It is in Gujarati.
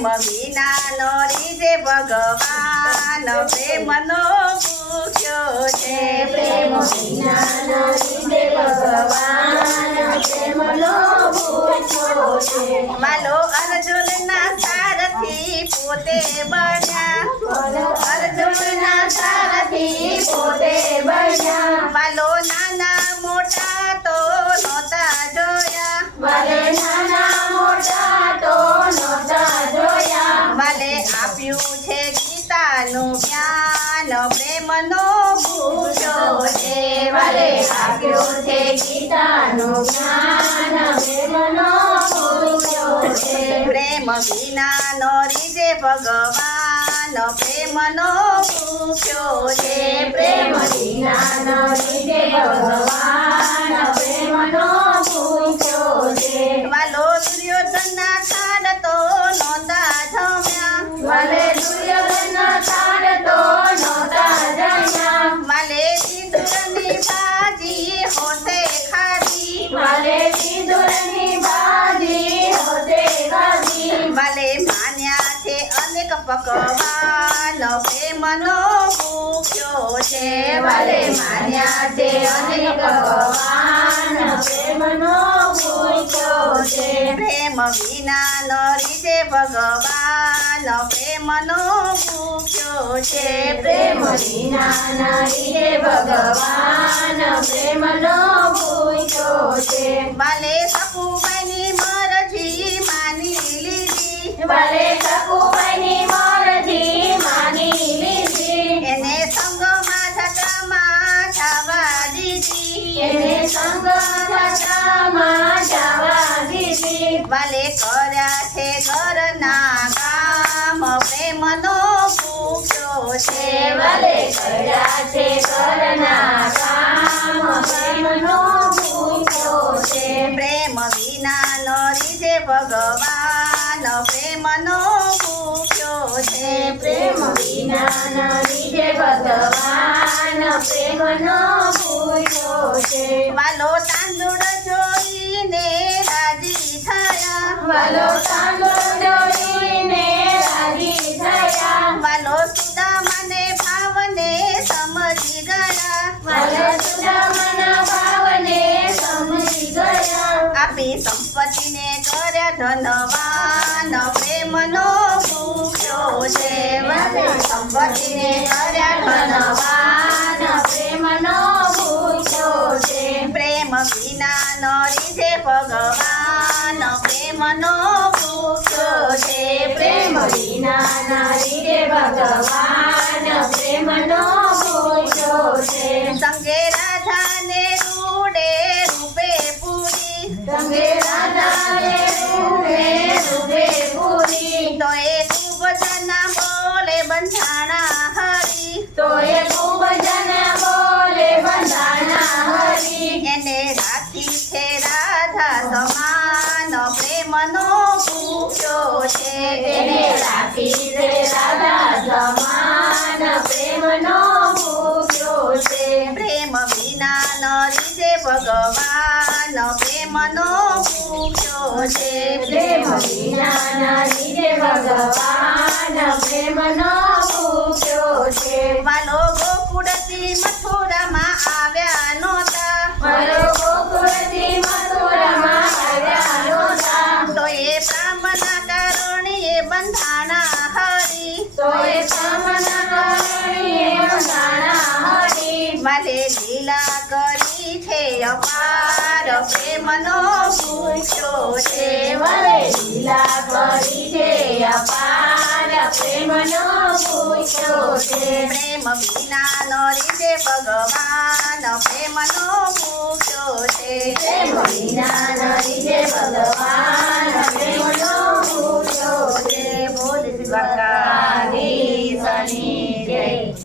પ્રેમ વિનાનો રીજે ભગવાન પ્રેમનો ભૂખ્યો છે પ્રેમ વિનાનો રીજે ભગવાન પ્રેમનો ભૂખ્યો છે વાલો અર્જુનના સારથી પોતે બન્યા અર્જુનના સારથી પોતે બન્યા વાલો નાના મોટા તો નહોતા જોયા વાલે નાના મોટા તો નહોતા જોયા વાલે આપ્યું છે ગીતાનું જ્ઞાન પ્રેમનો ભૂખ્યો છે વાલે આપ્યું છે ગીતાનું જ્ઞાન પ્રેમનો ભૂખ્યો છે પ્રેમ વિનાનો રીજે ભગવાન પ્રેમનો ભૂખ્યો છે પ્રેમ વિનાનો રીજે ભગવાન પ્રેમનો ભૂખ્યો છે વાલો દુર્યોધનના થાળ તો નહોતા જમ્યા વાલે દુર્યોધનના થાળ તો નહોતા જમ્યા વાલે સિંદૂરની ભાજી હોતે ખાધી વાલે સિંદૂરની ભાજી હોતે ખાધી વાલે માન્યા છે અનેક પકવાન પ્રેમનો ભૂખ્યો છે વાલે માન્યા છે અનેક ભગવાન પ્રેમનો ભૂખ્યો છે પ્રેમ વિનાનો રીજે ભગવાન પ્રેમનો ભૂખ્યો છે પ્રેમ વિનાના રીજે ભગવાન પ્રેમનો ભૂખ્યો છે વાલે સકુબાઈની મરજી માની લીધી વાલે સકુબાઈની મરજી માની લીધી એને સંગમાં જટામાં જવા દીધી એને સંગમાં જવા દીધી વાલે કર્યા છે ઘરના કામ પ્રેમનો ભૂખ્યો છે વાલે કર્યા છે ઘરના કામ પ્રેમનો ભૂખ્યો છે પ્રેમ વિનાનો રીજે ભગવાન પ્રેમનો ભૂખ્યો છે પ્રેમ વિનાના રીજે ભગવાન પ્રેમનો ભૂખ્યો છે વાલો તાંદુળ જોઈને રાજી થયા વાલો તાંદૂળ જોઈને રાજી થયા વાલો સુદામાને ભાવને સમજી ગયા વાલો સુદામાના ભાવને સમજી ગયા આપી સંપત્તિને કર્યા ધનવાન પ્રેમનો ભૂખ્યો છે વાલે સંપત્તિને કર્યા ધનવાન પ્રેમનો ભૂખ્યો છે પ્રેમ વિનાનો રીજે ભગવાન પ્રેમનો ભૂખ્યો છે પ્રેમ વિનાના રીજે ભગવાન પ્રેમનો ભૂખ્યો છે સંગે રાધાને રૂડે રૂપે પૂરી સંગે રાધાને રૂપે પૂરી તો એ ખૂબ જના બોલે બંધાણા હરી તો એ ખૂબ જના બોલે બંધાણા હરી એને રાખી છે રાધા સમાન પ્રેમનો ભૂખ્યો છે તેને રાખી છે રાધા સમાન પ્રેમનો ભૂખ્યો છે પ્રેમ વિનાનો રીજે ભગવાન પ્રેમનો ભૂખ્યો છે પ્રેમ વિનાના રીજે ભગવાન પ્રેમનો ભૂખ્યો છે વાલો ગોકુળથી મથુરામાં આવ્યા નહોતા મારો ગોકુળથી મથુરામાં આવ્યા નહોતા તો એ બ્રાહ્મણના કારણે બંધાણા હરી તો એ સામના કરણીએ બંધાણા હરી વાલે લીલા કરી છે અપાર પ્રેમનો ભૂખ્યો છે વાલે લીલા કરી છે અપાર પ્રેમનો ભૂખ્યો છે પ્રેમ વિનાનો રીજે ભગવાન પ્રેમનો ભૂખ્યો છે પ્રેમ વિનાના રીજે ભગવાન